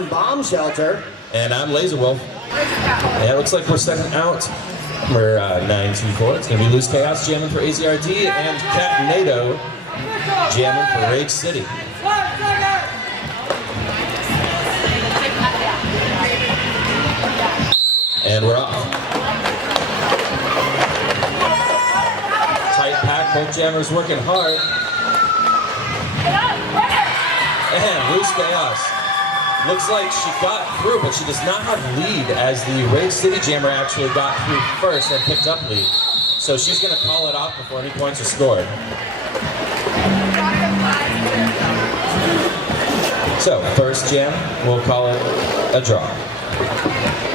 on Bomb Shelter. And I'm Laser Wolf. Yeah, it looks like we're second out. We're 9-2-4. It's going to be Loose Chaos jamming for AZRD and Catnado jamming for Rage City. And we're off. Tight pack, both jammers working hard. And Loose Chaos. Looks like she got through, but she does not have lead as the Rage City jammer actually got through first and picked up lead. So she's going to call it off before any points are scored. So, first jam, we'll call it a draw.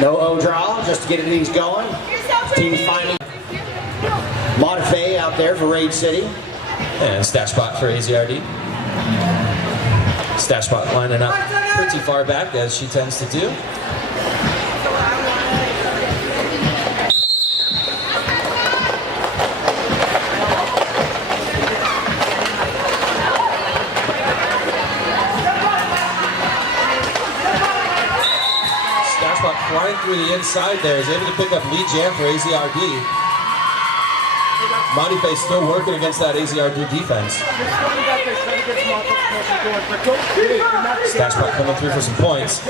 No O draw, just to get things going. Team's finding Modify out there for Rage City. And Stash Bot for AZRD. Stash Bot lining up pretty far back, as she tends to do. Stash Bot flying through the inside there, is able to pick up lead jam for AZRD. Modify still working against that AZRD defense. Stash Bot coming through for some points.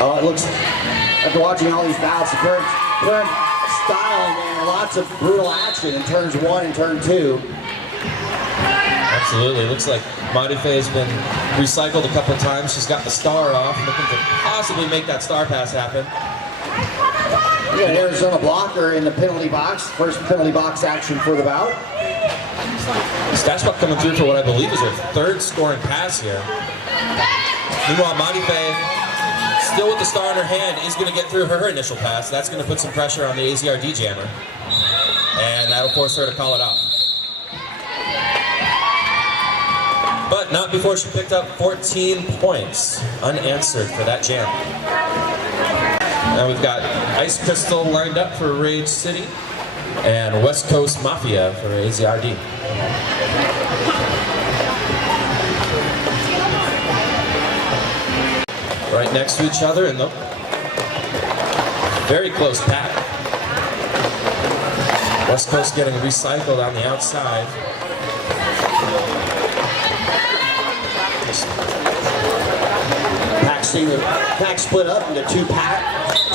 Oh, it looks, after watching all these bouts, the current styling, man, lots of brutal action in turns 1 and turn 2. Absolutely. Looks like Modify has been recycled a couple times. She's got the star off, looking to possibly make that star pass happen. We got an Arizona blocker in the penalty box. First penalty box action for the bout. Stash Bot coming through for what I believe is her third scoring pass here. Meanwhile, Modify, still with the star in her hand, is going to get through her initial pass. That's going to put some pressure on the AZRD jammer. And that'll force her to call it off. But not before she picked up 14 points unanswered for that jam. Now we've got Ice Crystal lined up for Rage City and West Coast Mafia for AZRD. Right next to each other in the very close pack. West Coast getting recycled on the outside. Pack split up into two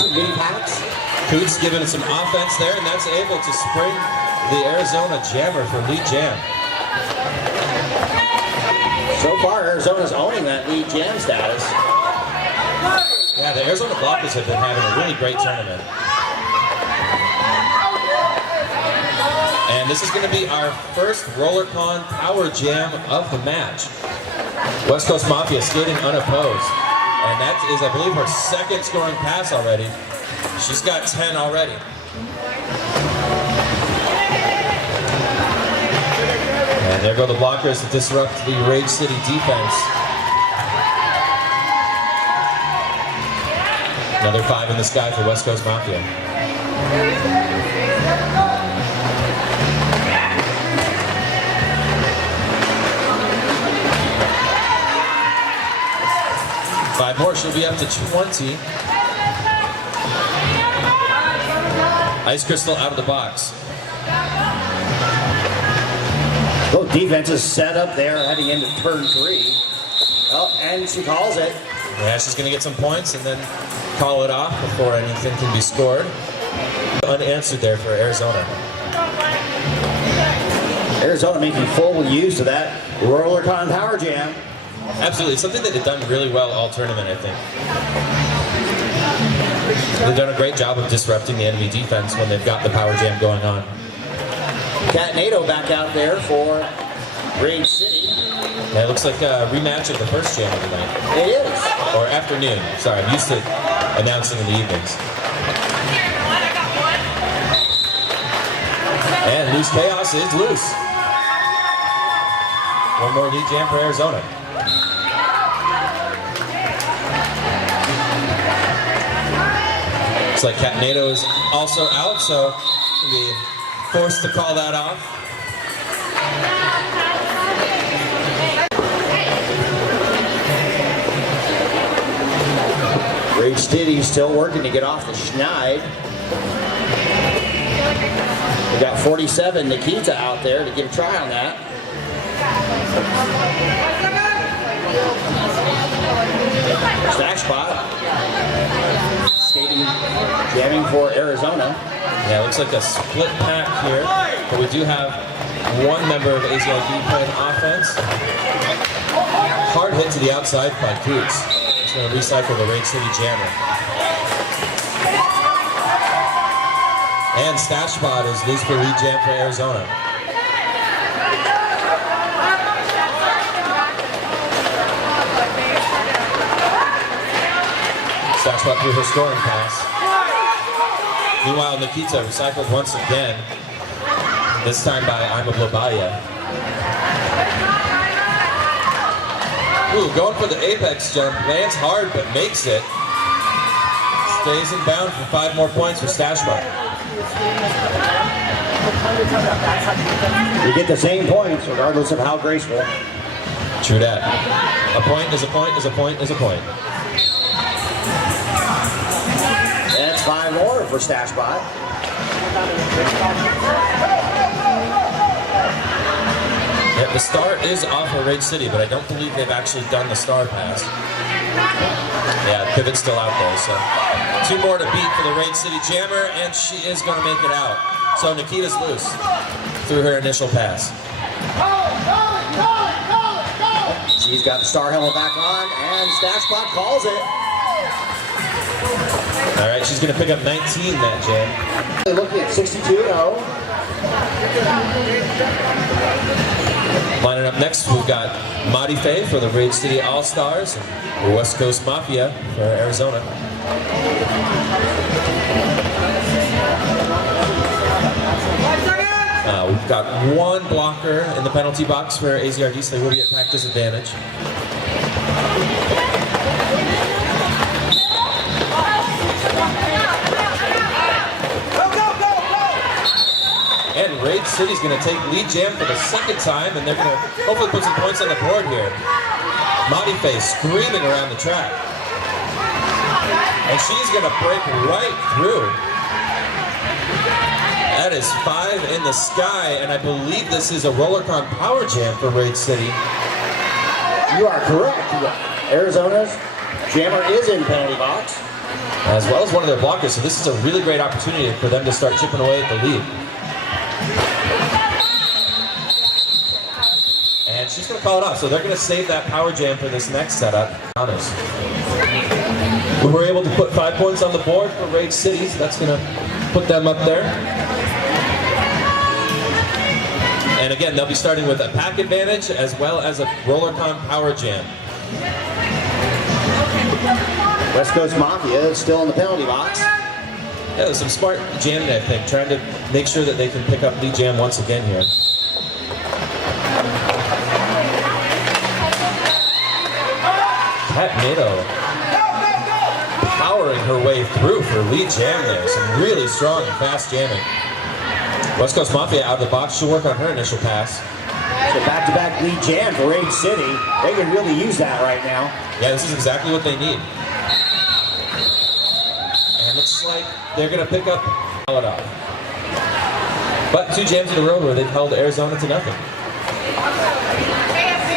mini packs. Coots giving it some offense there, and that's able to spring the Arizona jammer for lead jam. So far, Arizona's owning that lead jam status. Yeah, the Arizona Blockers have been having a really great tournament. And this is going to be our first RollerCon Power Jam of the match. West Coast Mafia skating unopposed. And that is, I believe, her second scoring pass already. She's got 10 already. And there go the blockers to disrupt the Rage City defense. Another 5 in the sky for West Coast Mafia. Five more, she'll be up to 20. Ice Crystal out of the box. Both defenses set up there heading into turn 3. Oh, and she calls it. Yeah, she's going to get some points and then call it off before anything can be scored. Unanswered there for Arizona. Arizona making full use of that RollerCon Power Jam. Absolutely. It's something that they've done really well all tournament, I think. They've done a great job of disrupting the enemy defense when they've got the power jam going on. Catnado back out there for Rage City. Yeah, it looks like a rematch of the first jam of the night. It is. Or afternoon. Sorry, I'm used to announcing in the evenings. And Loose Chaos is loose. One more lead jam for Arizona. Looks like Catnado is also out, so be forced to call that off. Rage City still working to get off the schneid. We got 47 Nikita out there to get a try on that. Stack spot. Skating, jamming for Arizona. Yeah, it looks like a split pack here, but we do have one member of AZRD playing offense. Hard hit to the outside by Coots. He's going to recycle the Rage City jammer. And Stash Spot is loose for lead jam for Arizona. Stash Spot through her scoring pass. Meanwhile, Nikita recycled once again, this time by Ima Blabaya. Ooh, going for the apex jump, lands hard but makes it. Stays in bound for 5 more points for Stash Spot. You get the same points regardless of how graceful. True that. A point is a point is a point is a point. That's 5 more for Stash Spot. Yeah, the star is off of Rage City, but I don't believe they've actually done the star pass. Yeah, the pivot's still out there, so 2 more to beat for the Rage City jammer, and she is going to make it out. So Nikita's loose through her initial pass. She's got the star helmet back on, and Stash Spot calls it. All right, she's going to pick up 19 that jam. They're looking at 62-0. Lining up next, we've got Madi Faye for the Rage City All-Stars and West Coast Mafia for Arizona. We've got 1 blocker in the penalty box for AZRD, so they will be at pack disadvantage. And Rage City's going to take lead jam for the 2nd time, and they're going to hopefully put some points on the board here. Madi Faye screaming around the track. And she's going to break right through. That is 5 in the sky, and I believe this is a Rollercon Power Jam for Rage City. You are correct. Arizona's jammer is in penalty box. As well as one of their blockers, so this is a really great opportunity for them to start chipping away at the lead. And she's going to call it off, so they're going to save that Power Jam for this next setup. We were able to put 5 points on the board for Rage City, so that's going to put them up there. And again, they'll be starting with a pack advantage as well as a Rollercon Power Jam. West Coast Mafia is still in the penalty box. Yeah, there's some smart jamming, I think, trying to make sure that they can pick up lead jam once again here. Kat Nato powering her way through for lead jam there. Some really strong and fast jamming. West Coast Mafia out of the box. She'll work on her initial pass. So back-to-back lead jam for Rage City. They can really use that right now. Yeah, this is exactly what they need. And it looks like they're going to pick up it off. But 2 jams in a row where they've held Arizona to nothing.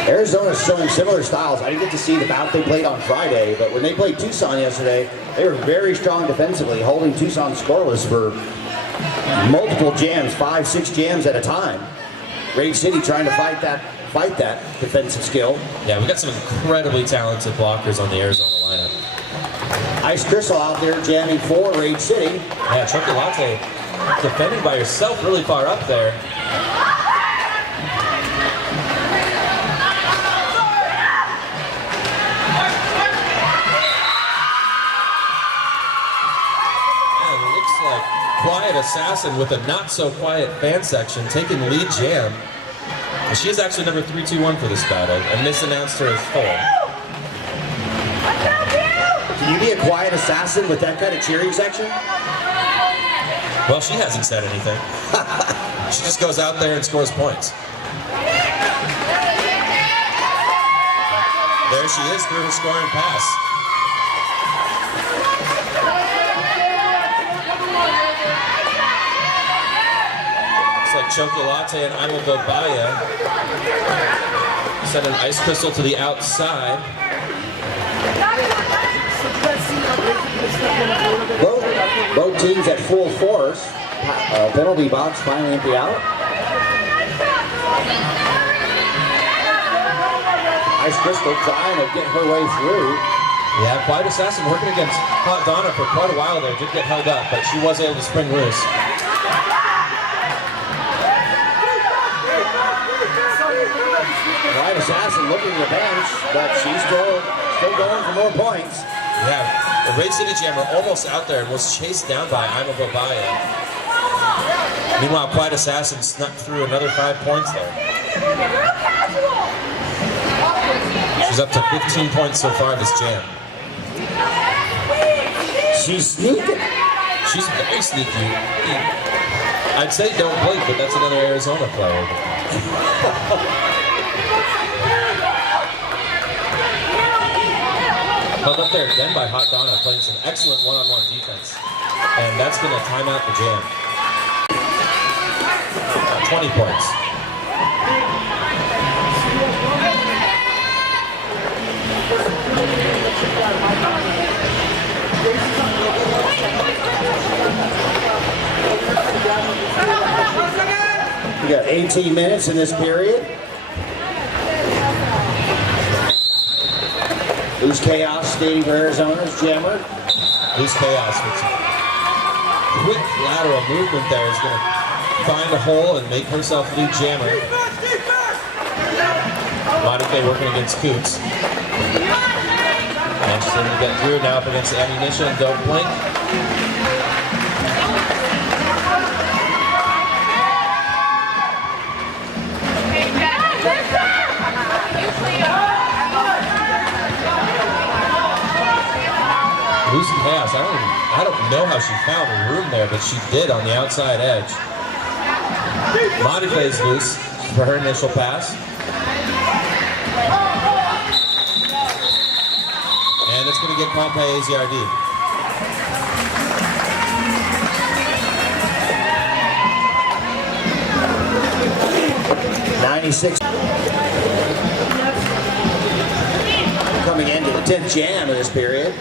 Arizona's showing similar styles. I didn't get to see the bout they played on Friday, but when they played Tucson yesterday, they were very strong defensively, holding Tucson scoreless for multiple jams, 5-6 jams at a time. Rage City trying to fight that defensive skill. Yeah, we've got some incredibly talented blockers on the Arizona lineup. Ice Crystal out there jamming for Rage City. Yeah, Truckee Latte defending by herself really far up there. Quiet Assassin with a not-so-quiet fan section taking lead jam. And she is actually number 321 for this bout. I misannounced her as 4. Can you be a quiet assassin with that kind of cheering section? Well, she hasn't said anything. She just goes out there and scores points. There she is through her scoring pass. Looks like Chocolate and Ima Bobaya send an ice crystal to the outside. Both teams at full force. Penalty box finally empty out. Ice Crystal trying to get her way through. Yeah, Quiet Assassin working against Hot Donna for quite a while there. Did get held up, but she was able to spring loose. Quiet Assassin looking at the bench, but she's still going for more points. Yeah, the Raid City Jammer almost out there and was chased down by Ima Bobaya. Meanwhile, Quiet Assassin snuck through another 5 points there. She's up to 15 points so far this jam. She's sneaking. She's very sneaky. I'd say don't blink, but that's another Arizona player. Held up there again by Hot Donna, playing some excellent one-on-one defense. And that's going to time out the jam. 20 points. We got 18 minutes in this period. Loose Chaos skating for Arizona's Jammer. Loose Chaos with quick lateral movement there is going to find a hole and make herself lead Jammer. Modife working against Coots. And she's able to get through now up against Ammunition. Don't blink. Loose Chaos. I don't know how she found a room there, but she did on the outside edge. Modife is loose for her initial pass. And it's going to get caught by AZRD. '96 coming into the 10th jam of this period.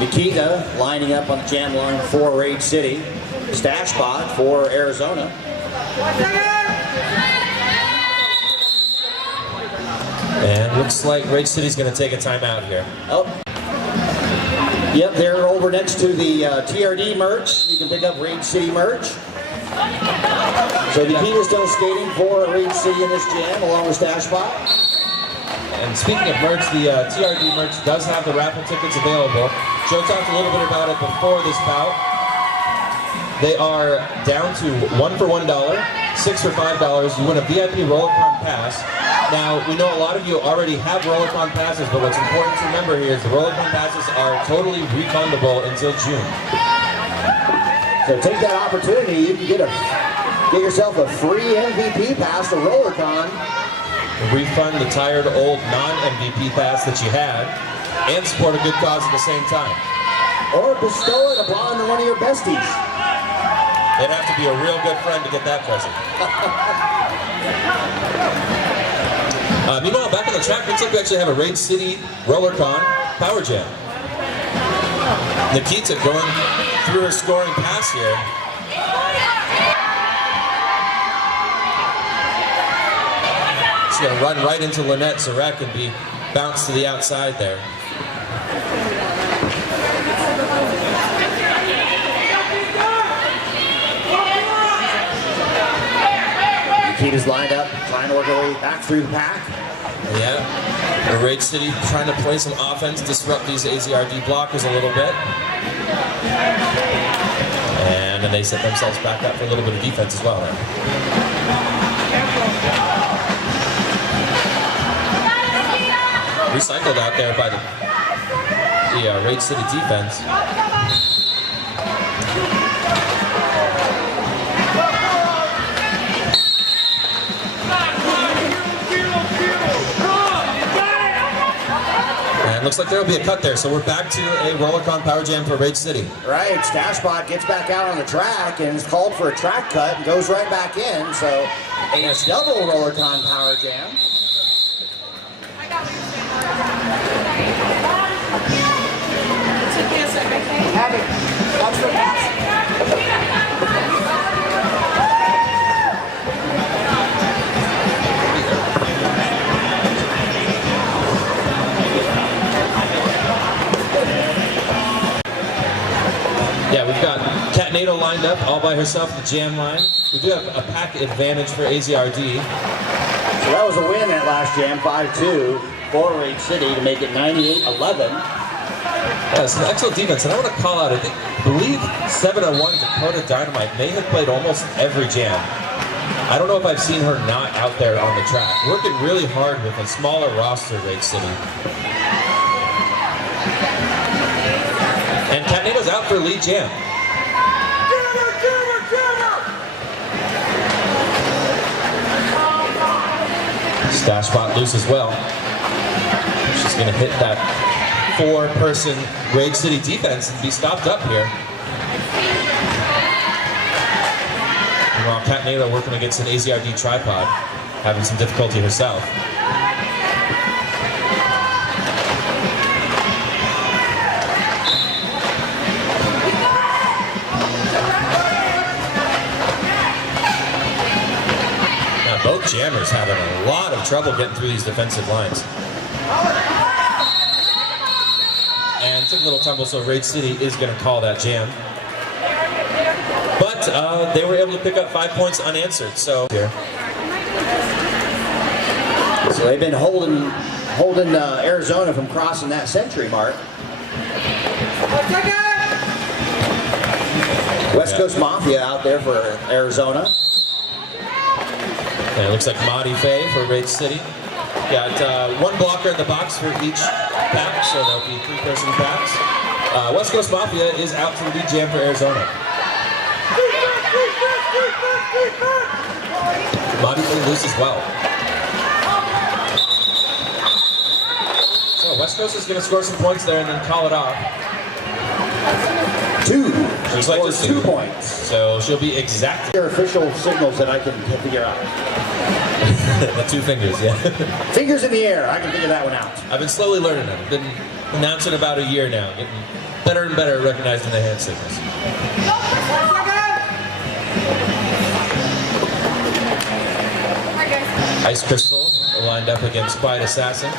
Nikita lining up on the jam line for Raid City. Stash spot for Arizona. And looks like Raid City's going to take a timeout here. Oh. Yep, they're over next to the TRD merch. You can pick up Raid City merch. So Nikita's still skating for Raid City in this jam along with Stash Spot. And speaking of merch, the TRD merch does have the raffle tickets available. Joe talked a little bit about it before this bout. They are down to 1 for $1, 6 for $5. You win a VIP Rollicon pass. Now, we know a lot of you already have Rollicon passes, but what's important to remember here is the Rollicon passes are totally refundable until June. So take that opportunity. You can get yourself a free MVP pass to Rollicon. Refund the tired old non-MVP pass that you had and support a good cause at the same time. Or bestow it upon one of your besties. They'd have to be a real good friend to get that present. Meanwhile, back on the track, looks like we actually have a Raid City Rollicon Power Jam. Nikita going through her scoring pass here. She's going to run right into Lynette Zarek and be bounced to the outside there. Nikita's lined up, trying to work her way back through the pack. Yeah, the Raid City trying to play some offense, disrupt these AZRD blockers a little bit. And then they set themselves back up for a little bit of defense as well. Recycled out there by the Raid City defense. looks like there will be a cut there, so we're back to a Rollercon Power Jam for Rage City. Right, Stashbot gets back out on the track and is called for a track cut and goes right back in. So a double Rollercon Power Jam. Yeah, we've got Catnado lined up all by herself, the jam line. We do have a pack advantage for AZRD. So that was a win that last jam, 5-2 for Rage City to make it 98-11. Yeah, some excellent defense, and I want to call out, I believe 701 Dakota Dynamite may have played almost every jam. I don't know if I've seen her not out there on the track, working really hard with a smaller roster, Rage City. And Catnado's out for lead jam. Stashbot loose as well. She's going to hit that four-person Rage City defense and be stopped up here. Meanwhile, Catnado working against an AZRD tripod, having some difficulty herself. Both jammers having a lot of trouble getting through these defensive lines. And took a little tumble, so Rage City is going to call that jam. But they were able to pick up 5 points unanswered. So here. So they've been holding Arizona from crossing that century mark. West Coast Mafia out there for Arizona. And it looks like Maddie Faye for Rage City. Got one blocker in the box for each pack, so there'll be three-person packs. West Coast Mafia is out for the lead jam for Arizona. Maddie Faye loose as well. So West Coast is going to score some points there and then call it off. Two. She Looks like scores just 2 points. So she'll be exact. There are official signals that I can figure out. The 2 fingers, yeah. Fingers in the air, I can figure that one out. I've been slowly learning them. I've been announcing about a year now, getting better and better at recognizing the hand signals. Ice Crystal lined up against Quiet Assassin.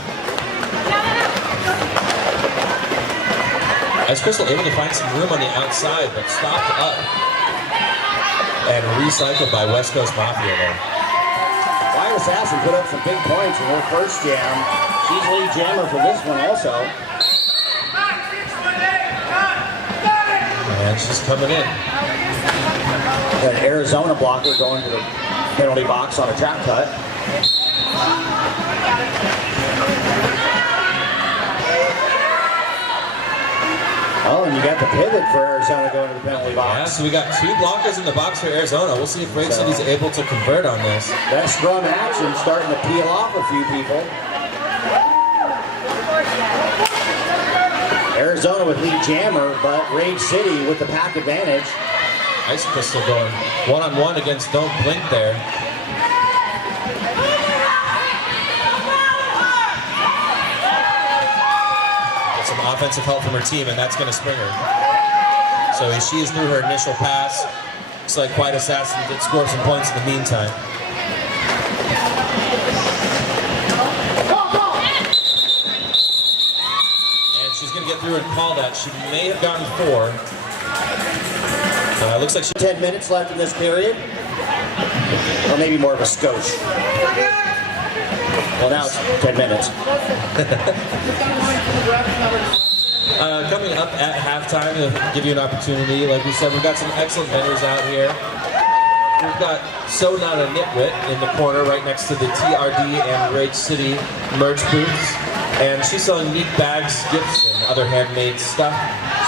Ice Crystal able to find some room on the outside, but stopped up and recycled by West Coast Mafia there. Quiet Assassin put up some big points in her first jam. She's lead jammer for this one also. And she's coming in. An Arizona blocker going to the penalty box on a trap cut. Oh, and you got the pivot for Arizona going to the penalty box. Yeah, so we got 2 blockers in the box for Arizona. We'll see if Rage City's able to convert on this. That scrum action starting to peel off a few people. Arizona with lead jammer, but Rage City with the pack advantage. Ice Crystal going one-on-one against Don't Blink there. Get some offensive help from her team, and that's going to spring her. So she is through her initial pass. Looks like Quiet Assassin did score some points in the meantime. And she's going to get through and call that. She may have gotten 4. Looks like 10 minutes left in this period. Or maybe more of a skosh. Well, now it's 10 minutes. Coming up at halftime to give you an opportunity, like we said, we've got some excellent vendors out here. We've got So Not a Nitwit in the corner right next to the TRD and Rage City merch booths. And she's selling neat bags, gifts, and other handmade stuff.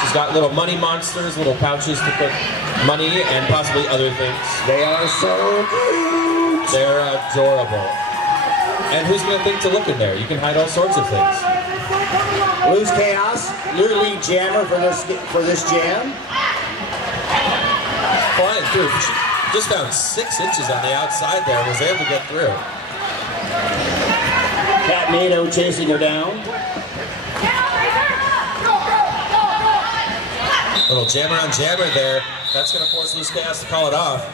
She's got little money monsters, little pouches to put money and possibly other things. They are so cute. They're adorable. And who's going to think to look in there? You can hide all sorts of things. Lose Chaos, new lead jammer for this jam. Flying through. She just found 6 inches on the outside there and was able to get through. Cat Nato chasing her down. Little jammer on jammer there. That's going to force Lose Chaos to call it off.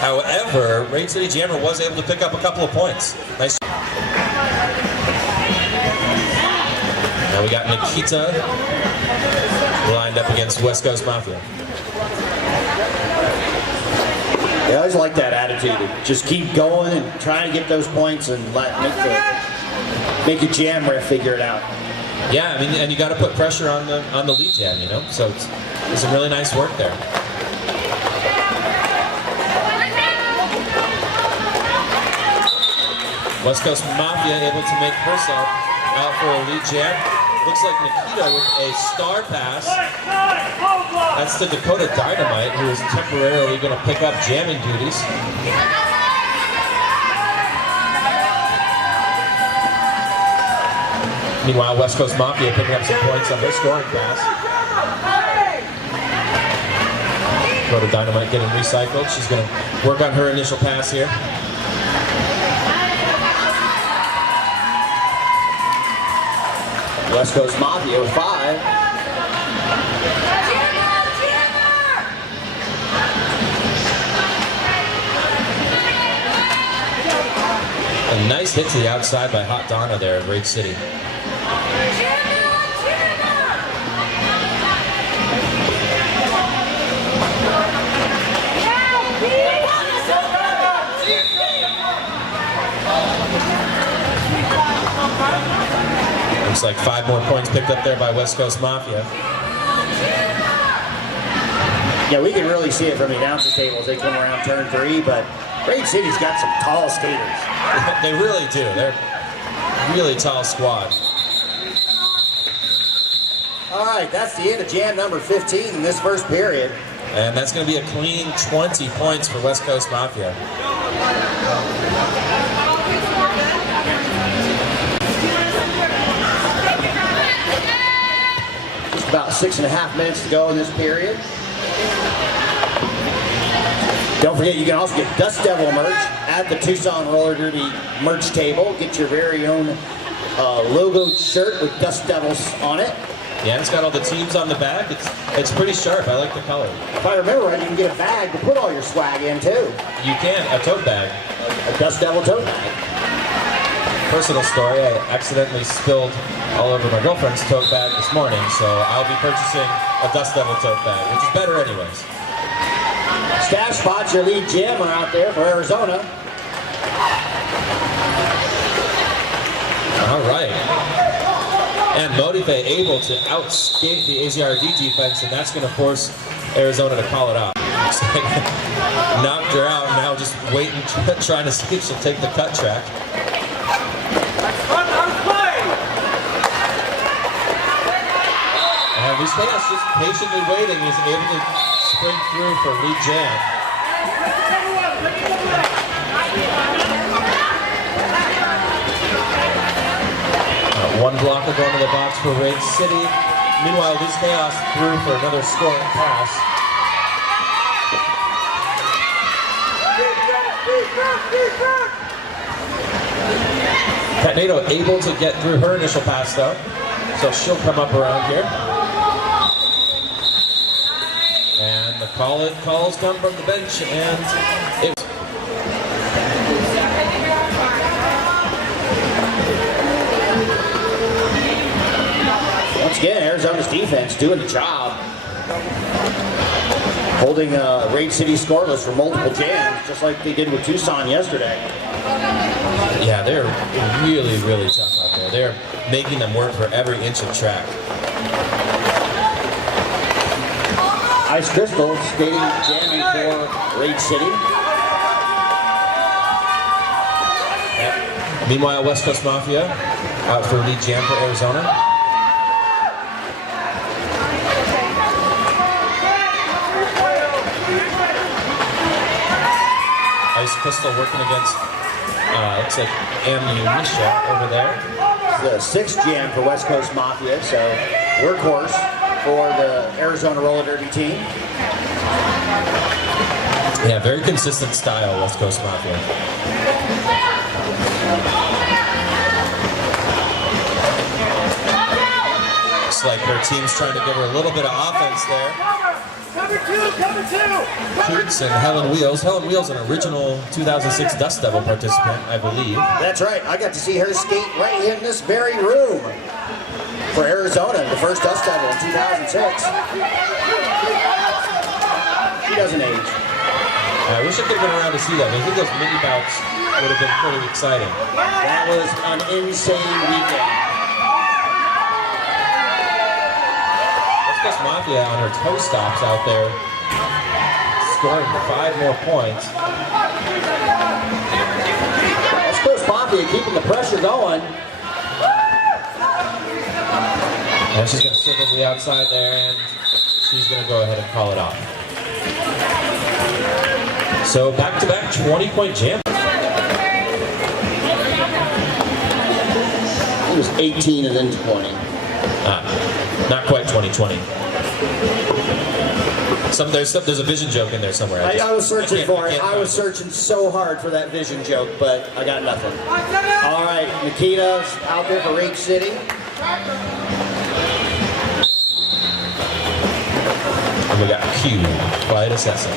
However, Raid City Jammer was able to pick up a couple of points. Nice. Now we got Nikita lined up against West Coast Mafia. I always like that attitude. Just keep going and try to get those points and make the jam ref figure it out. Yeah, I mean, and you got to put pressure on the lead jam, you know. So it's some really nice work there. West Coast Mafia able to make herself out for a lead jam. Looks like Nikita with a star pass. That's the Dakota Dynamite, who is temporarily going to pick up jamming duties. Meanwhile, West Coast Mafia picking up some points on her scoring pass. Dakota Dynamite getting recycled. She's going to work on her initial pass here. West Coast Mafia with 5. A nice hit to the outside by Hot Donna there at Raid City. Looks like 5 more points picked up there by West Coast Mafia. Yeah, we can really see it from the announcer table as they come around turn 3, but Raid City's got some tall skaters. They really do. They're a really tall squad. All right, that's the end of jam number 15 in this first period. And that's going to be a clean 20 points for West Coast Mafia. Just about 6.5 minutes to go in this period. Don't forget, you can also get Dust Devil merch at the Tucson Roller Derby merch table. Get your very own logoed shirt with Dust Devils on it. Yeah, it's got all the teams on the back. It's pretty sharp. I like the color. If I remember right, you can get a bag to put all your swag in too. You can, a tote bag. A Dust Devil tote bag. Personal story, I accidentally spilled all over my girlfriend's tote bag this morning, so I'll be purchasing a Dust Devil tote bag, which is better anyways. Staff Spot's your lead jammer out there for Arizona. All right. And Motive able to outskate the AZRD defense, and that's going to force Arizona to call it off. Knocked her out, now just waiting, trying to see if she'll take the cut track. And Luz Chaos just patiently waiting, is able to sprint through for lead jam. One blocker going to the box for Raid City. Meanwhile, Luz Chaos through for another scoring pass. Cat Nato able to get through her initial pass though, so she'll come up around here. And the calls come from the bench, and it. Once again, Arizona's defense doing the job. Holding Raid City scoreless for multiple jams, just like they did with Tucson yesterday. Yeah, they're really, really tough out there. They're making them work for every inch of track. Ice Crystal skating, jamming for Raid City. Yep. Meanwhile, West Coast Mafia out for lead jam for Arizona. Ice Crystal working against, looks like Amnesia over there. the 6th jam for West Coast Mafia, so workhorse for the Arizona Roller Derby team. Yeah, very consistent style, West Coast Mafia. Looks like her team's trying to give her a little bit of offense there. Cover two! Coots and Helen Wheels. Helen Wheels, an original 2006 Dust Devil participant, I believe. That's right. I got to see her skate right in this very room for Arizona, the first Dust Devil in 2006. She doesn't age. I wish I could have been around to see that. I think those mini bouts would have been pretty exciting. That was an insane weekend. West Coast Mafia on her toe stops out there, scoring 5 more points. West Coast Mafia keeping the pressure going. And she's going to circle to the outside there, and she's going to go ahead and call it off. So back-to-back 20-point jam. It was 18 and then 20. Not quite 2020. There's a vision joke in there somewhere. I was searching for it. I was find searching so hard for that vision joke, but I got nothing. All right, Nikita's out there for Rake City. And we got Q, Quiet Assassin.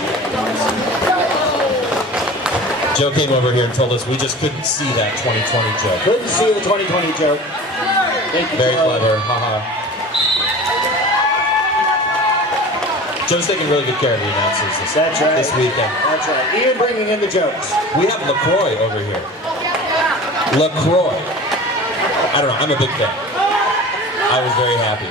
Joe came over here and told us we just couldn't see that 2020 joke. Couldn't see the 2020 joke. Thank you, Very Joe. clever, haha. Joe's taking really good care of the announcers this weekend. That's right. Even bringing in the jokes. We have LaCroix over here. LaCroix. I don't know, I'm a big fan. I was very happy.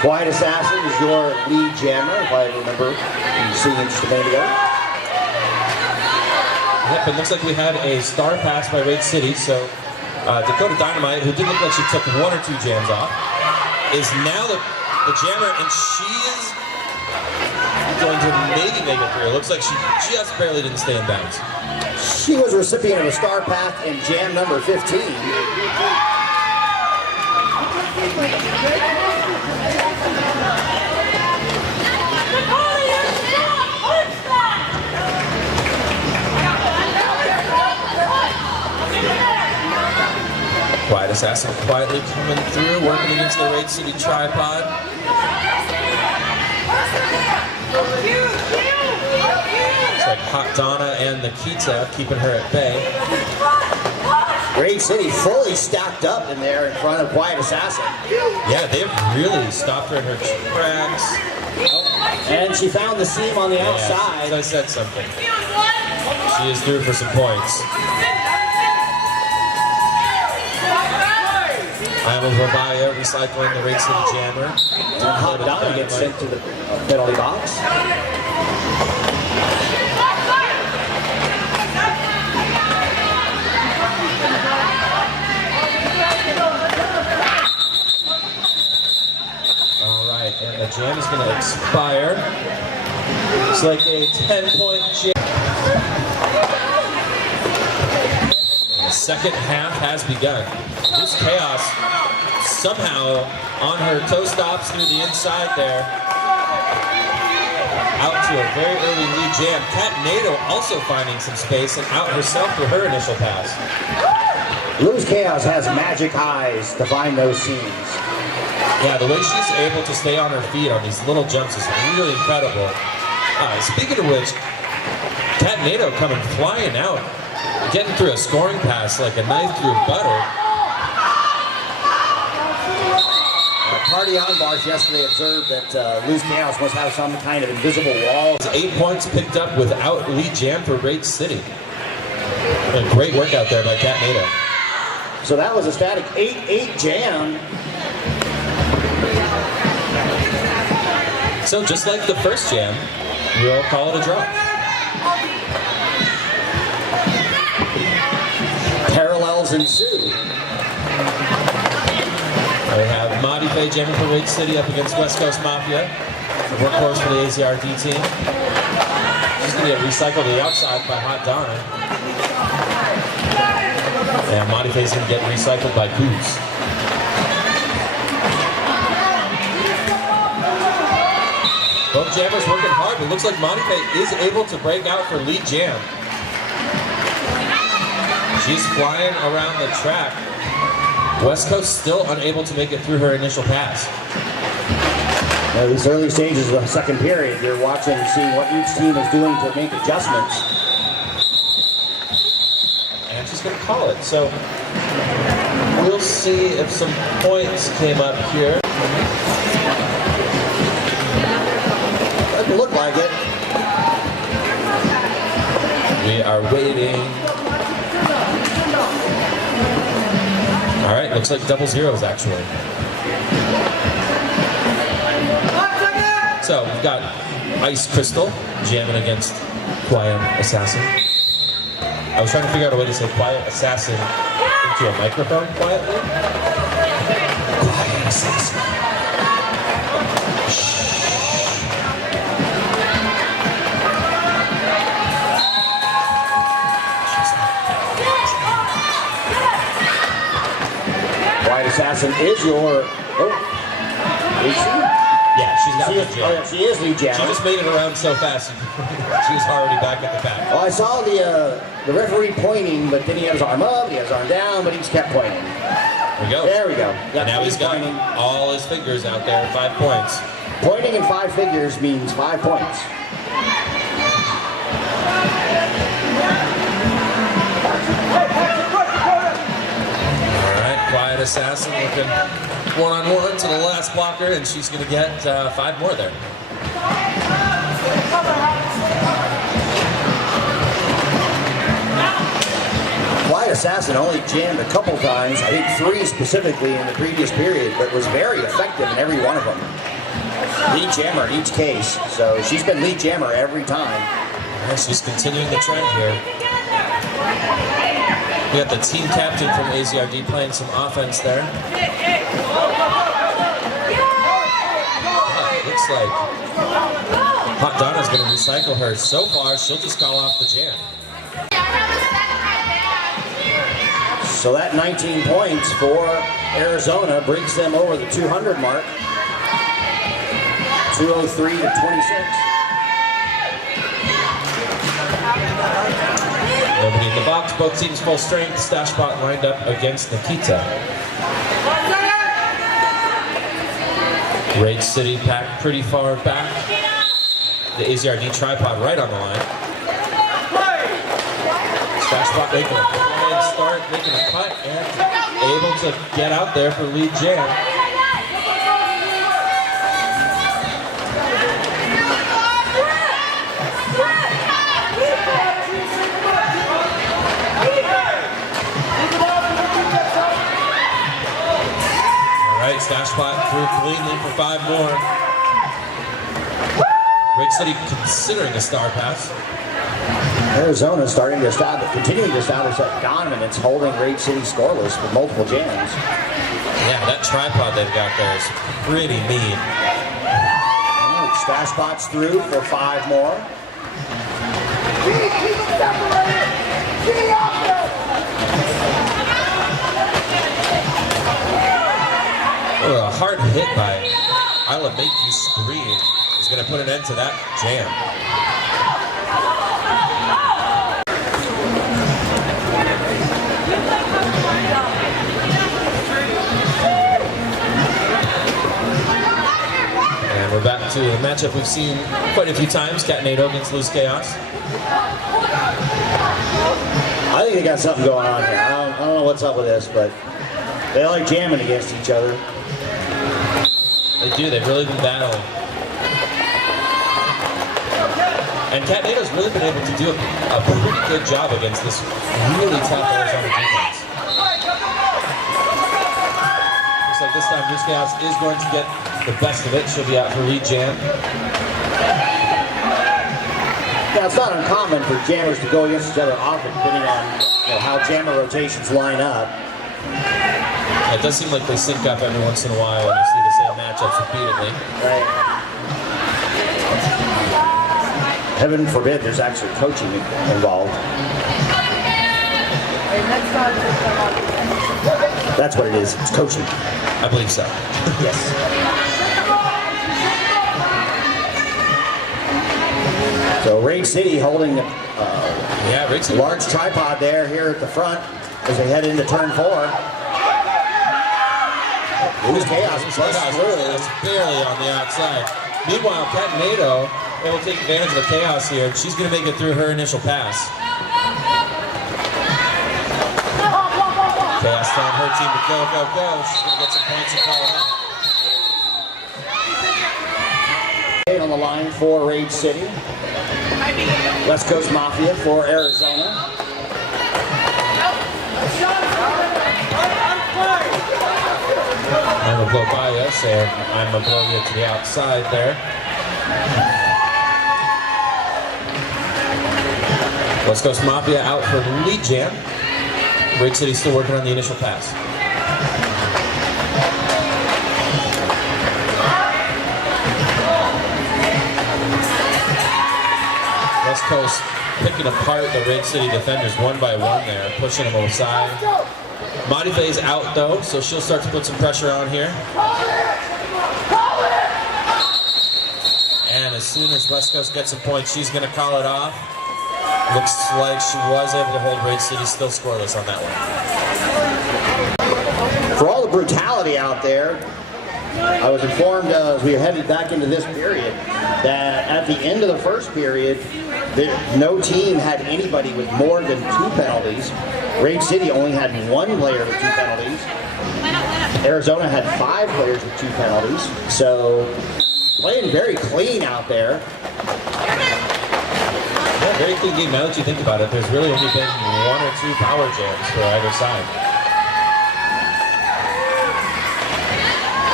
Quiet Assassin is your lead jammer, if I remember seeing it just a minute ago. Yep, it looks like we had a star pass by Raid City, so Dakota Dynamite, who did look like she took 1 or 2 jams off, is now the jammer, and she is going to maybe make it through. It looks like she just barely didn't stay in bounds. She was a recipient of a star path in jam number 15. Quiet Assassin quietly coming through, working against the Raid City tripod. Looks like Hot Donna and Nikita keeping her at bay. Raid City fully stacked up in there in front of Quiet Assassin. Yeah, they've really stopped her in her tracks. And she found the seam on the Yeah, outside. I said something. She is through for some points. Iowa Rabaya recycling the Raid City jammer. And Hot Donna gets sent to the penalty box. All right, and the jam is going to expire. It's like a 10-point jam. The second half has begun. This Chaos somehow on her toe stops through the inside there. Out to a very early lead jam. Kat Nato also finding some space and out herself for her initial pass. Luz Chaos has magic eyes to find those seams. Yeah, the way she's able to stay on her feet on these little jumps is really incredible. Speaking of which, Kat Nato coming flying out, getting through a scoring pass like a knife through butter. Party on Barth yesterday observed that Luz Chaos must have some kind of invisible wall. 8 points picked up without lead jam for Raid City. A great work out there by Kat Nato. So that was a static 8-8 jam. So just like the first jam, we'll call it a draw. Parallels ensue. We have Madi Faye jamming for Raid City up against West Coast Mafia, the workhorse for the AZRD team. She's going to get recycled to the outside by Hot Donna. And Monife's going to get recycled by Boots. Both jammers working hard, but it looks like Monife is able to break out for lead jam. She's flying around the track. West Coast still unable to make it through her initial pass. Now, these early stages of the second period, you're watching, seeing what each team is doing to make adjustments. And she's going to call it. So we'll see if some points came up here. Doesn't look like it. We are waiting. All right, looks like double zeros actually. So we've got Ice Crystal jamming against Quiet Assassin. I was trying to figure out a way to say Quiet Assassin into a microphone quietly. Quiet Assassin. Quiet Assassin is your. Oh, is she? Yeah, she's got She the is, jam. oh, yeah, she is lead She jammer. just made it around so fast. She was already back at the back. Well, I saw the referee pointing, but then he had his arm up, he had his arm down, but he just kept pointing. There we go. There we go. And now he's got pointing. all his fingers out there, 5 points. Pointing in 5 figures means 5 points. All right, Quiet Assassin looking one-on-one to the last blocker, and she's going to get 5 more there. Quiet Assassin only jammed a couple times, I think 3 specifically in the previous period, but was very effective in every one of them. Lead jammer in each case, so she's been lead jammer every time. All right, she's continuing the trend here. We got the team captain from AZRD playing some offense there. Looks like Hot Donna's going to recycle her. So far, she'll just call off the jam. So that 19 points for Arizona brings them over the 200 mark. 203 to 26. Nobody in the box. Both teams full strength. Stash Bot lined up against Nikita. Rage City packed pretty far back. The AZRD tripod right on the line. Stash Bot making a flying start, making a cut, and able to get out there for lead jam. All right, Stash Bot through cleanly for 5 more. Rage City considering a star pass. Arizona starting to establish, continuing to establish that dominance, holding Rage City scoreless with multiple jams. Yeah, that tripod they've got there is pretty mean. All right, Stash Bot's through for 5 more. Oh, a hard hit by I'll Make You Scream is going to put an end to that jam. And we're back to a matchup we've seen quite a few times, Catnado against Loose Chaos. I think they got something going on here. I don't know what's up with this, but they like jamming against each other. They do, they've really been battling. And Catnado's really been able to do a pretty good job against this really tough Arizona defense. Looks like this time Loose Chaos is going to get the best of it. She'll be out for lead jam. Now, it's not uncommon for jammers to go against each other often, depending on how jammer rotations line up. It does seem like they sync up every once in a while and you see the same matchups repeatedly. Right. Heaven forbid there's actually coaching involved. Hey, next time. That's what it is. It's coaching. I believe so. Yes. So Rage City holding the Yeah, Riggs. large tripod there here at the front as they head into turn 4. Lose Chaos plus That's barely on the outside. Meanwhile, Kat Nato will take advantage of the chaos here. She's going to make it through her initial pass. Chaos telling her team to go, go, go. She's going to get some points and call it out. on the line for Rage City. West Coast Mafia for Arizona. I'm going to blow by us, and I'm going to blow you to the outside there. West Coast Mafia out for lead jam. Rage City still working on the initial pass. West Coast picking apart the Rage City defenders one by one there, pushing them aside. Modife's out though, so she'll start to put some pressure on here. And as soon as West Coast gets some points, she's going to call it off. Looks like she was able to hold Rage City still scoreless on that one. For all the brutality out there, I was informed as we headed back into this period that at the end of the first period, no team had anybody with more than 2 penalties. Rage City only had 1 player with 2 penalties. Arizona had 5 players with 2 penalties. So playing very clean out there. Yeah, very clean game. Now that you think about it, there's really only been 1 or 2 power jams for either side.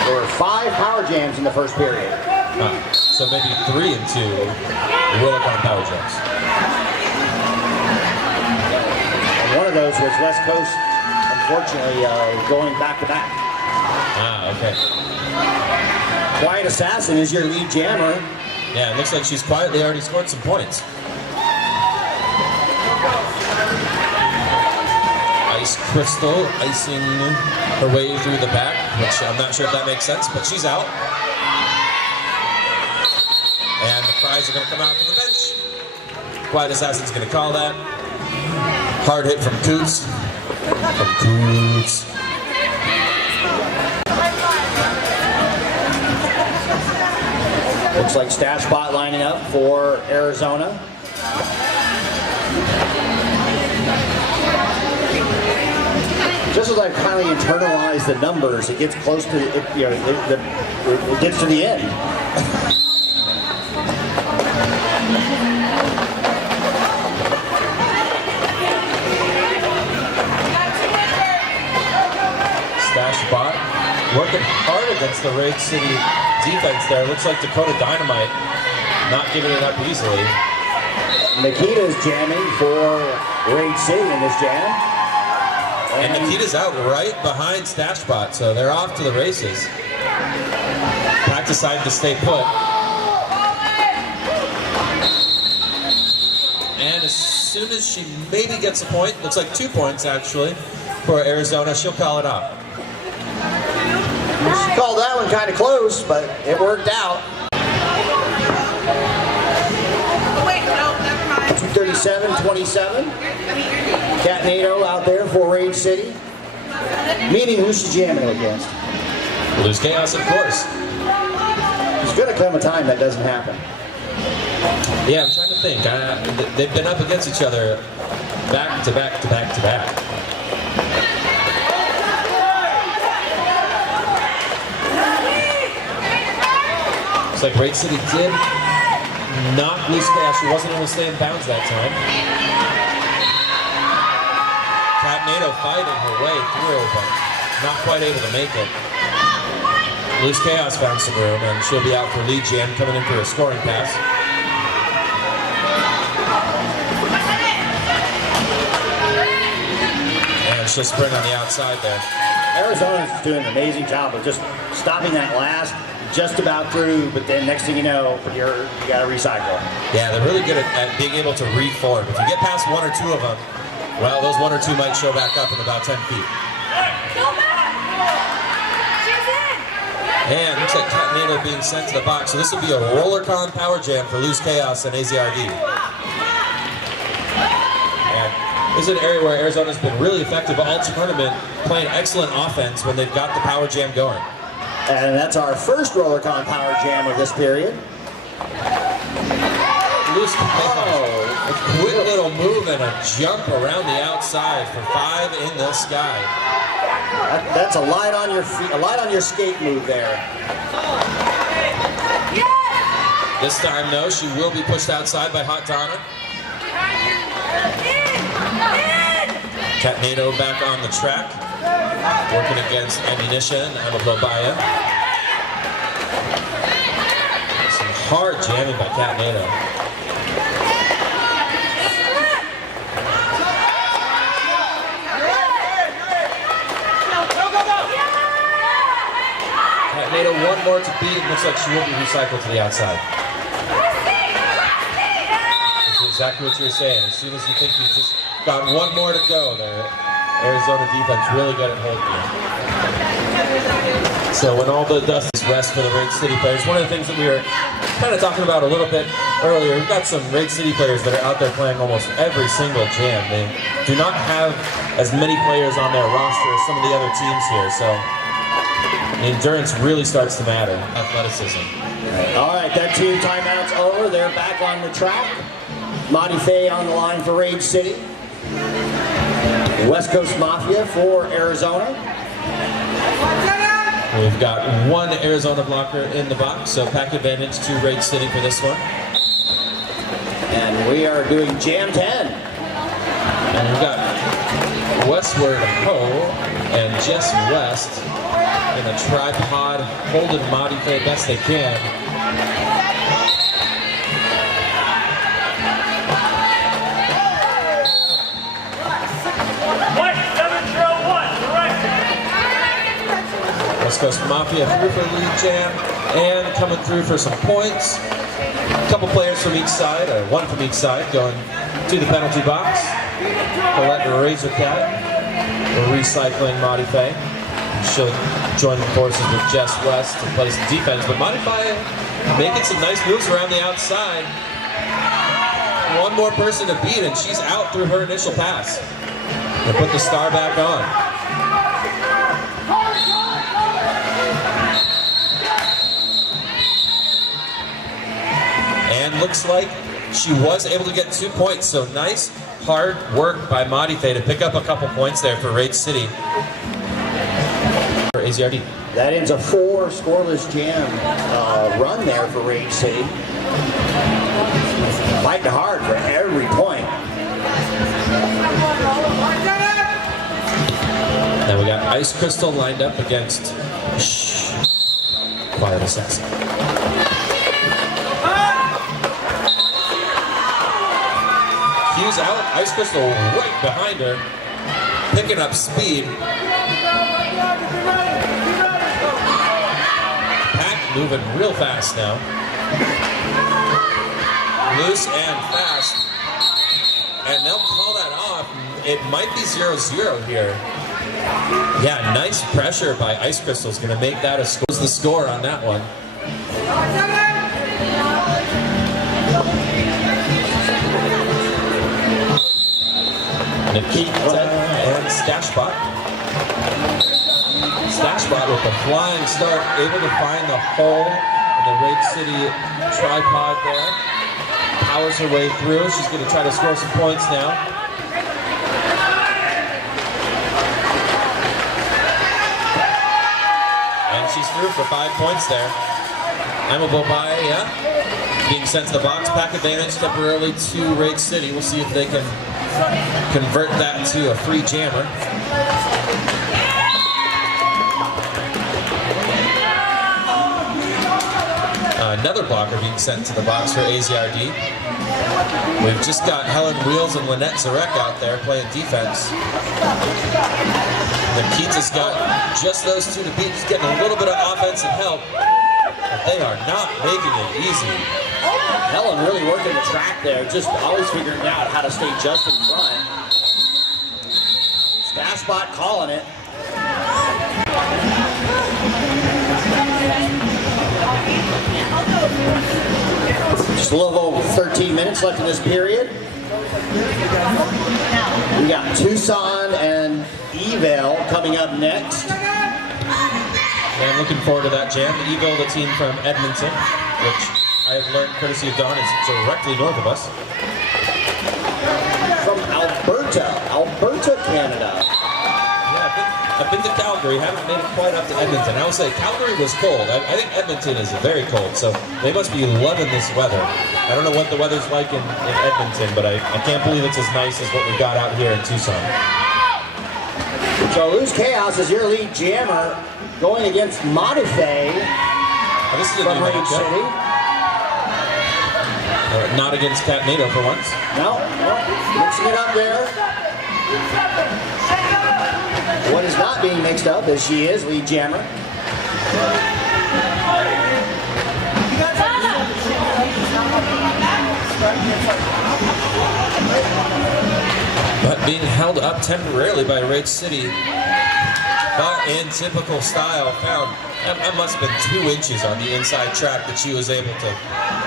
There were 5 power jams in the first period. So maybe 3 and 2 Willicon power jams. And one of those was West Coast, unfortunately, going back to back. Okay. Quiet Assassin is your lead jammer. Yeah, it looks like she's quietly already scored some points. Ice Crystal icing her way through the back, which I'm not sure if that makes sense, but she's out. And the cries are going to come out from the bench. Quiet Assassin's going to call that. Hard hit from Coots. From Coots. Looks like Stash Bot lining up for Arizona. Just as I've kind of internalized the numbers, it gets close to, it gets to the end. Stash Bot working hard against the Rage City defense there. Looks like Dakota Dynamite not giving it up easily. Nikita's jamming for Rage City in this jam. And Nikita's out right behind Stash Bot, so they're off to the races. Pack decided to stay put. And as soon as she maybe gets a point, looks like 2 points actually, for Arizona, she'll call it off. She called that one kind of close, but it worked out. Wait, no, never mind. 237-27. Kat Nato out there for Rage City. Meaning who's she jamming against? Lose Chaos, of course. There's going to come a time that doesn't happen. Yeah, I'm trying to think. They've been up against each other back to back to back to back. Looks like Rage City did not lose Chaos. She wasn't able to stay in bounds that time. Kat Nato fighting her way through, but not quite able to make it. Loose Chaos found some room, and she'll be out for lead jam, coming in for a scoring pass. And she'll spring on the outside there. Arizona's doing an amazing job of just stopping that last, just about through, but then next thing you know, you got to recycle. Yeah, they're really good at being able to reform. If you get past 1 or 2 of them, well, those 1 or 2 might show back up in about 10 feet. Go back! And looks like Catnado being sent to the box. So this will be a Rollercon Power Jam for Loose Chaos and AZRD. And this is an area where Arizona's been really effective all tournament, playing excellent offense when they've got the Power Jam going. And that's our first Rollercon Power Jam of this period. Loose Chaos. A quick little move and a jump around the outside for 5 in the sky. That's a light on your feet, a light on your skate move there. This time, though, she will be pushed outside by Hot Donna. Catnado back on the track, working against Ammunition and Amabobaya. Some hard jamming by Catnado. Catnado, one more to beat. Looks like she will be recycled to the outside. That's exactly what you were saying. As soon as you think you've just got one more to go, the Arizona defense really got it hold of you. So when all the dust is rest for the Rage City players, one of the things that we were kind of talking about a little bit earlier, we've got some Rage City players that are out there playing almost every single jam. They do not have as many players on their roster as some of the other teams here, so endurance really starts to matter. Athleticism. All right, that team timeout's over. They're back on the track. Monty Fay on the line for Rage City. West Coast Mafia for Arizona. We've got one Arizona blocker in the box, so pack advantage to Rage City for this one. And we are doing Jam 10. And we've got Westward Ho and Jess West in a tripod, holding Monty Fay best they can. West Coast Mafia through for the lead jam and coming through for some points. A couple players from each side, or one from each side, going to the penalty box. Colette Razor Cat, recycling Monty Fay. She'll join forces with Jess West to play some defense, but Monty Fay making some nice moves around the outside. One more person to beat, and she's out through her initial pass. They'll put the star back on. And looks like she was able to get 2 points, so nice hard work by Monty Fay to pick up a couple points there for Rage City. For AZRD. That ends a 4 scoreless jam run there for Rage City. Fighting hard for every point. Now we got Ice Crystal lined up against Quiet Assassin. Q's out, Ice Crystal right behind her, picking up speed. Pack moving real fast now. Loose and fast. And they'll call that off. It might be 0-0 here. Yeah, nice pressure by Ice Crystal is going to make that a score. The score on that one. Nikita and Stashbot. Stashbot with the flying start, able to find the hole in the Rage City tripod there. Powers her way through. She's going to try to score some points now. And she's through for 5 points there. Amabobaya being sent to the box. Pack advantage temporarily to Rage City. We'll see if they can convert that to a free jammer. Another blocker being sent to the box for AZRD. We've just got Helen Wheels and Lynette Zarek out there playing defense. Nikita's got just those two to beat. Just getting a little bit of offensive help, but they are not making it easy. Helen really working the track there, just always figuring out how to stay just in front. Stashbot calling it. Just a little over 13 minutes left in this period. We got Tucson and Eville coming up next. And looking forward to that jam. Eville, the team from Edmonton, which I have learned courtesy of Don is directly north of us. From Alberta, Canada. Yeah, I've been to Calgary, haven't made it quite up to Edmonton. I will say Calgary was cold. I think Edmonton is very cold, so they must be loving this weather. I don't know what the weather's like in Edmonton, but I can't believe it's as nice as what we got out here in Tucson. So Luz Chaos is your lead jammer going against Modife Oh, this is a from new Rage matchup. City. Not against Cat NATO for once. No, mixing it up there. What is not being mixed up is she is lead jammer. But being held up temporarily by Rage City, but in typical style, found that must have been 2 inches on the inside track that she was able to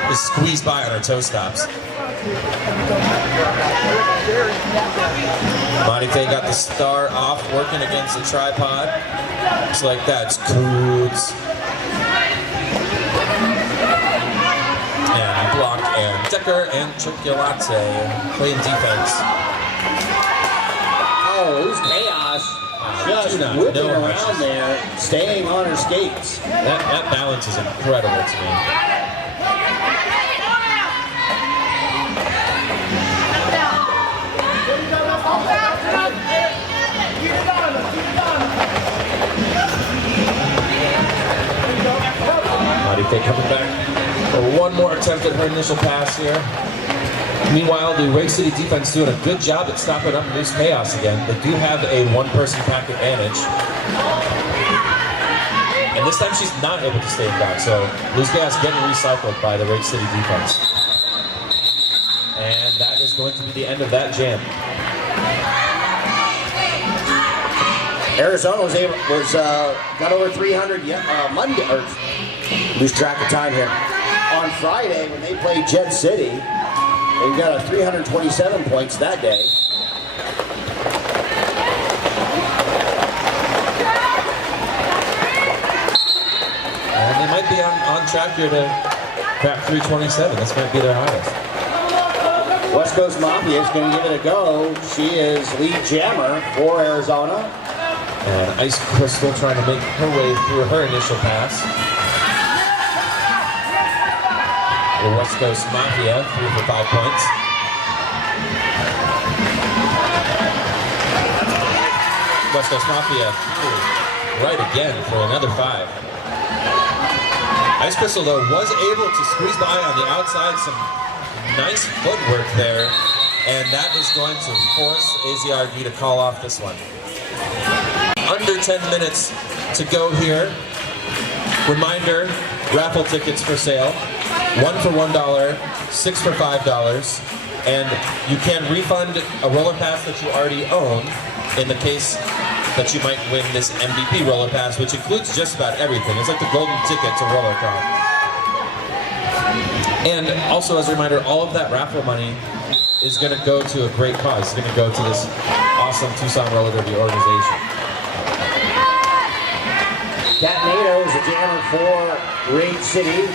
just squeeze by on her toe stops. Modife got the star off, working against the tripod. Just like that, it's Coots. And block and Decker and Chocolate playing defense. Oh, Luz Chaos just Tuna, whipping no around rushes. there, staying on her skates. That balance is incredible to me. Modife coming back for one more attempt at her initial pass here. Meanwhile, the Rage City defense doing a good job at stopping up Luz Chaos again. They do have a one-person pack advantage. And this time she's not able to stay in back, so Luz Chaos getting recycled by the Rage City defense. And that is going to be the end of that jam. Arizona got over 300 Monday, or lose track of time here. On Friday when they played Jet City, they got a 327 points that day. And they might be on track here to crack 327. This might be their highest. West Coast Mafia is going to give it a go. She is lead jammer for Arizona. And Ice Crystal trying to make her way through her initial pass. The West Coast Mafia 3 for 5 points. West Coast Mafia right again for another 5. Ice Crystal though was able to squeeze by on the outside, some nice footwork there, and that is going to force AZRV to call off this one. Under 10 minutes to go here. Reminder, raffle tickets for sale. 1 for $1, 6 for $5, and you can refund a roller pass that you already own in the case that you might win this MVP roller pass, which includes just about everything. It's like the golden ticket to RollerCon. And also as a reminder, all of that raffle money is going to go to a great cause. It's going to go to this awesome Tucson Roller Derby organization. Cat NATO is a jammer for Rage City.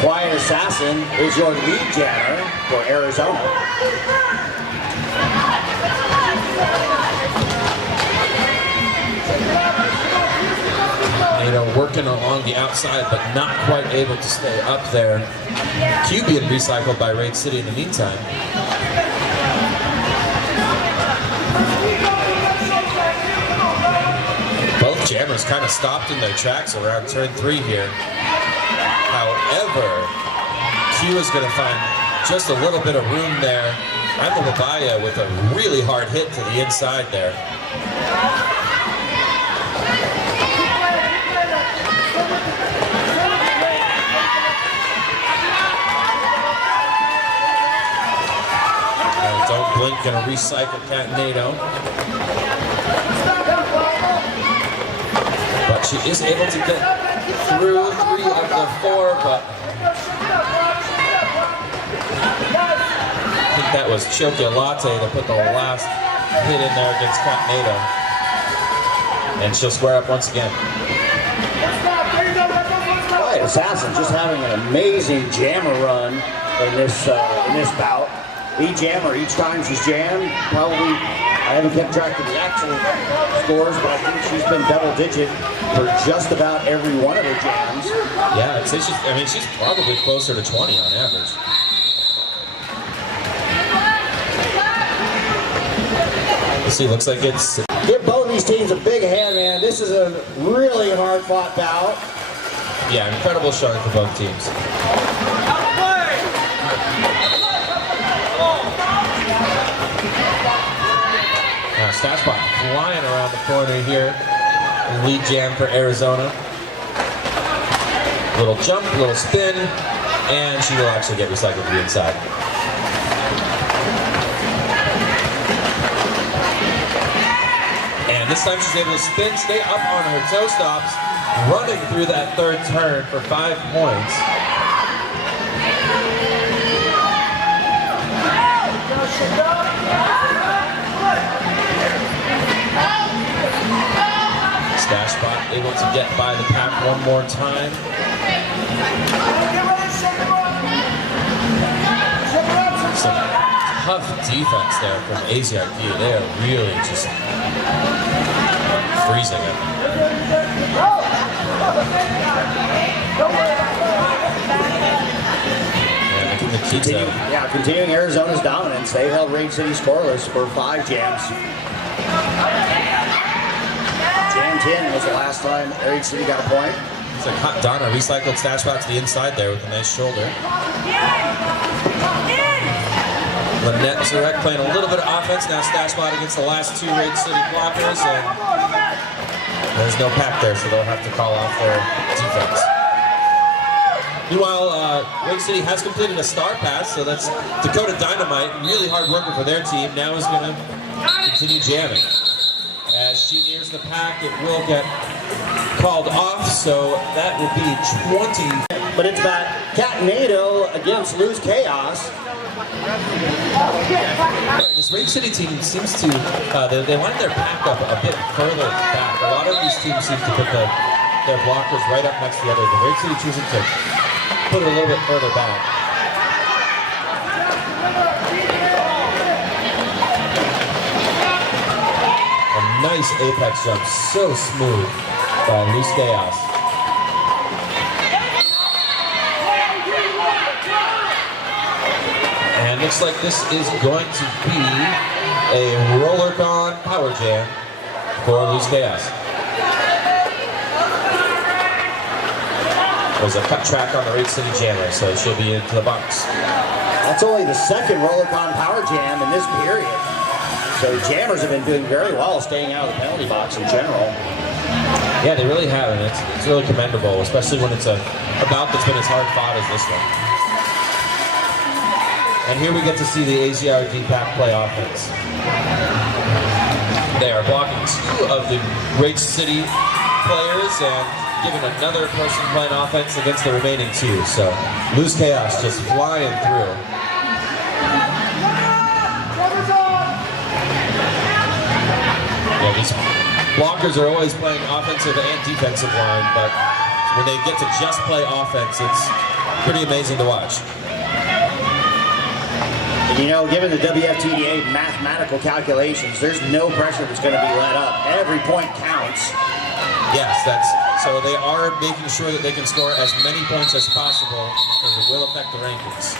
Quiet Assassin is your lead jammer for Arizona. NATO working along the outside, but not quite able to stay up there. Q being recycled by Rage City in the meantime. Both jammers kind of stopped in their tracks around turn 3 here. However, Q is going to find just a little bit of room there. Randall Babaya with a really hard hit to the inside there. Don't blink, going to recycle Cat NATO. She is able to get through 3 of the 4, but I think that was Chocolate to put the last hit in there against Kat Nato. And she'll square up once again. Right, Assassin just having an amazing jammer run in this bout. Each jammer, each time she's jammed, probably, I haven't kept track of the actual scores, but I think she's been double digit for just about every one of her jams. Yeah, I'd say she's probably closer to 20 on average. Let's see, looks like it's... Give both these teams a big hand, man. This is a really hard-fought bout. Yeah, incredible showing for both teams. Now, Stashbot flying around the corner here. Lead jam for Arizona. Little jump, little spin, and she will actually get recycled to the inside. And this time she's able to spin, stay up on her toe stops, running through that third turn for 5 points. Stashbot able to get by the pack one more time. Some tough defense there from AZRD. They are really just freezing it. Continuing Arizona's dominance. They held Rage City scoreless for 5 jams. Jam 10 was the last time Rage City got a point. It's like Hot Donna recycled Stashbot to the inside there with a nice shoulder. Lynette Zarek playing a little bit of offense. Now Stashbot against the last 2 Rage City blockers. And there's no pack there, so they'll have to call off their defense. Meanwhile, Rage City has completed a star pass, so that's Dakota Dynamite, really hard worker for their team, now is going to continue jamming. As she nears the pack, it will get called off, so that will be 20. But it's about Kat Nato against Lose Chaos. This Rage City team seems to, they line their pack up a bit further back. A lot of these teams seem to put their blockers right up next to the others. The Rage City choosing to put it a little bit further back. A nice apex jump, so smooth by Luz Chaos. And looks like this is going to be a Rollercon Power Jam for Luz Chaos. There's a cut track on the Rage City Jammer, so she'll be into the box. That's only the second Rollercon Power Jam in this period. So jammers have been doing very well staying out of the penalty box in general. Yeah, they really have, and it's really commendable, especially when it's a bout that's been as hard fought as this one. And here we get to see the AZRD pack play offense. They are blocking 2 of the Rage City players and giving another person playing offense against the remaining 2. So Luz Chaos just flying through. Yeah, these blockers are always playing offensive and defensive line, but when they get to just play offense, it's pretty amazing to watch. You know, given the WFTDA mathematical calculations, there's no pressure that's going to be let up. Every point counts. Yes, so they are making sure that they can score as many points as possible, because it will affect the rankings.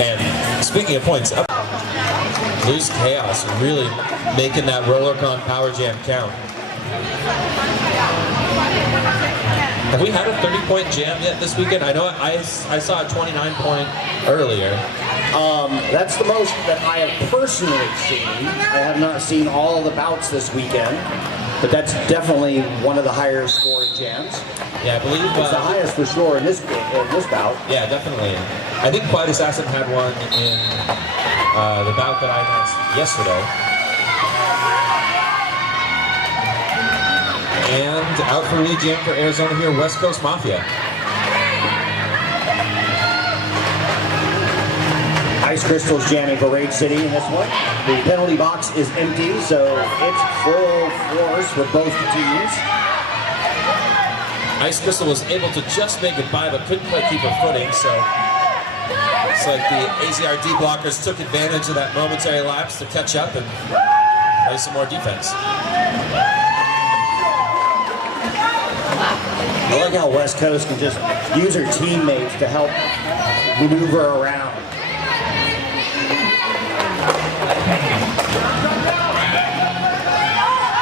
And speaking of points, Luz Chaos really making that Rollercon Power Jam count. Have we had a 30-point jam yet this weekend? I know I saw a 29-point earlier. That's the most that I have personally seen. I have not seen all the bouts this weekend, but that's definitely one of the higher scoring jams. Yeah, I believe it's the highest for sure in this bout. Yeah, definitely. I think Quiet Assassin had one in the bout that I announced yesterday. And out for lead jam for Arizona here, West Coast Mafia. Ice Crystals jamming for Rage City in this one. The penalty box is empty, so it's full force with both teams. Ice Crystal was able to just make it by, but couldn't quite keep her footing, so looks like the AZRD blockers took advantage of that momentary lapse to catch up and play some more defense. I like how West Coast can just use her teammates to help maneuver around.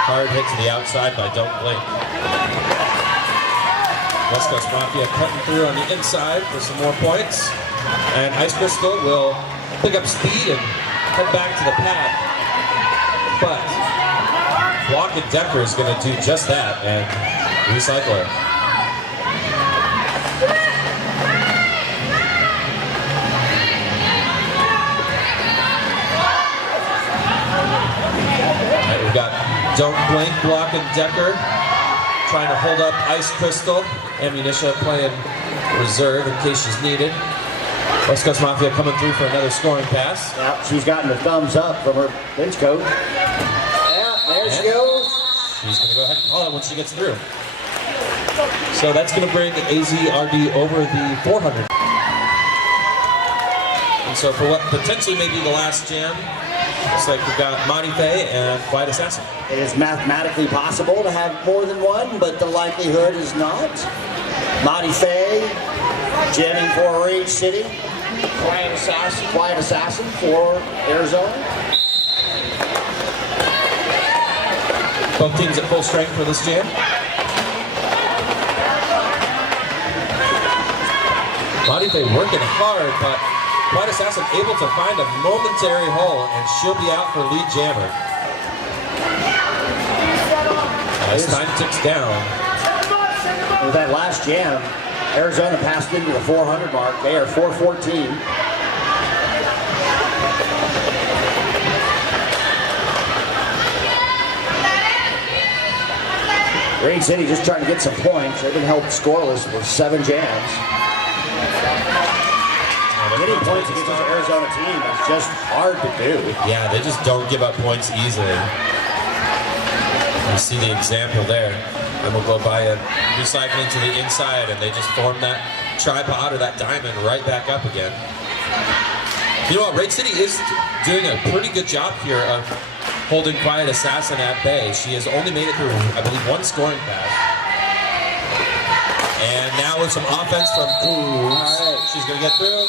Hard hit to the outside by Don't Blink. West Coast Mafia cutting through on the inside for some more points. And Ice Crystal will pick up speed and head back to the pad. But Block and Decker is going to do just that and recycle it. Alright, we've got Don't Blink, Block and Decker trying to hold up Ice Crystal. Ammunition playing reserve in case she's needed. West Coast Mafia coming through for another scoring pass. Yeah, she's gotten the thumbs up from her bench coach. Yeah, there she goes. She's going to go ahead and call it when she gets through. So that's going to bring AZRD over the 400. And so for what potentially may be the last jam, looks like we've got Monty Faye and Quiet Assassin. It is mathematically possible to have more than one, but the likelihood is not. Monty Faye jamming for Rage City. Quiet Assassin for Arizona. Both teams at full strength for this jam. Monty Faye working hard, but Quiet Assassin able to find a momentary hole, and she'll be out for lead jammer. As time ticks down. With that last jam, Arizona passed into the 400 mark. They are 414. Rage City just trying to get some points. They've been held scoreless for 7 jams. Getting points against this Arizona team is just hard to do. Yeah, they just don't give up points easily. You see the example there. Then we'll go by a recycling to the inside, and they just form that tripod or that diamond right back up again. You know what? Rage City is doing a pretty good job here of holding Quiet Assassin at bay. She has only made it through, I believe, 1 scoring pass. And now with some offense from Cruz, she's going to get through.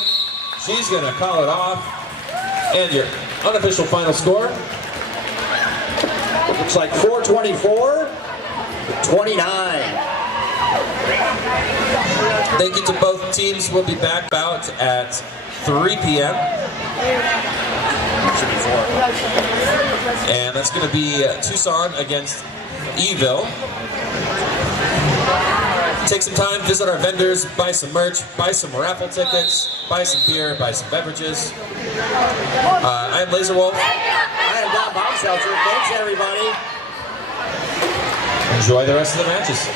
She's going to call it off. And your unofficial final score. Looks like 424, 29. Thank you to both teams. We'll be back out at 3 p.m. And that's going to be Tucson against Evil. Take some time, visit our vendors, buy some merch, buy some raffle tickets, buy some beer, buy some beverages. I am Laser Wolf. I am Bob Bombshelter. Thanks, everybody. Enjoy the rest of the matches.